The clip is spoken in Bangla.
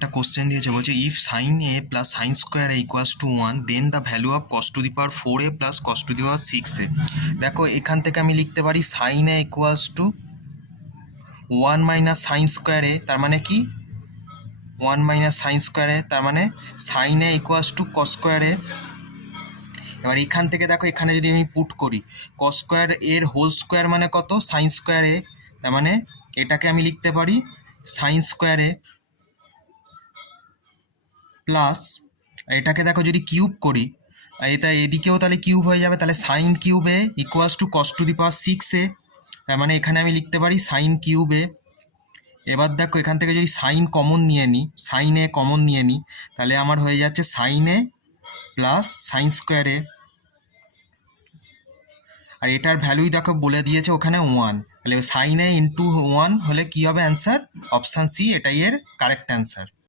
একটা কোশ্চেন দিয়েছে, বলছে if sine A plus sine square A equals to 1 then the value of cos to the power 4a plus cos to the power 6a। দেখো এখান থেকে আমি লিখতে পারি sine A equals to 1 minus sine square A, তার মানে কি 1 মাইনাস সাইন স্কোয়ার এ, তার মানে sign A equals to cos square এ। এবার এখান থেকে দেখো এখানে যদি আমি পুট করি কস স্কোয়ার এর হোল স্কোয়ার মানে কত সাইন স্কোয়ার এ, তার মানে এটাকে আমি লিখতে পারি সাইন স্কোয়ার এ প্লাস এটাকে দেখো যদি কিউব করি এটা এদিকেও তাহলে কিউব হয়ে যাবে, তাহলে sine cube a equals to cos to the power 6a, তার মানে এখানে আমি লিখতে পারি সাইন কিউব এ। এবার দেখো এখান থেকে যদি সাইন কমন নিয়ে নিই, সাইন এ কমন নিয়ে নিই, তাহলে আমার হয়ে যাচ্ছে sign A plus sine square এ। আর এটার ভ্যালুই দেখো বলে দিয়েছে ওখানে 1, তাহলে সাইন এ ইন্টু 1 হলে কি হবে অ্যান্সার? অপশান সি এটাই এর কারেক্ট অ্যান্সার।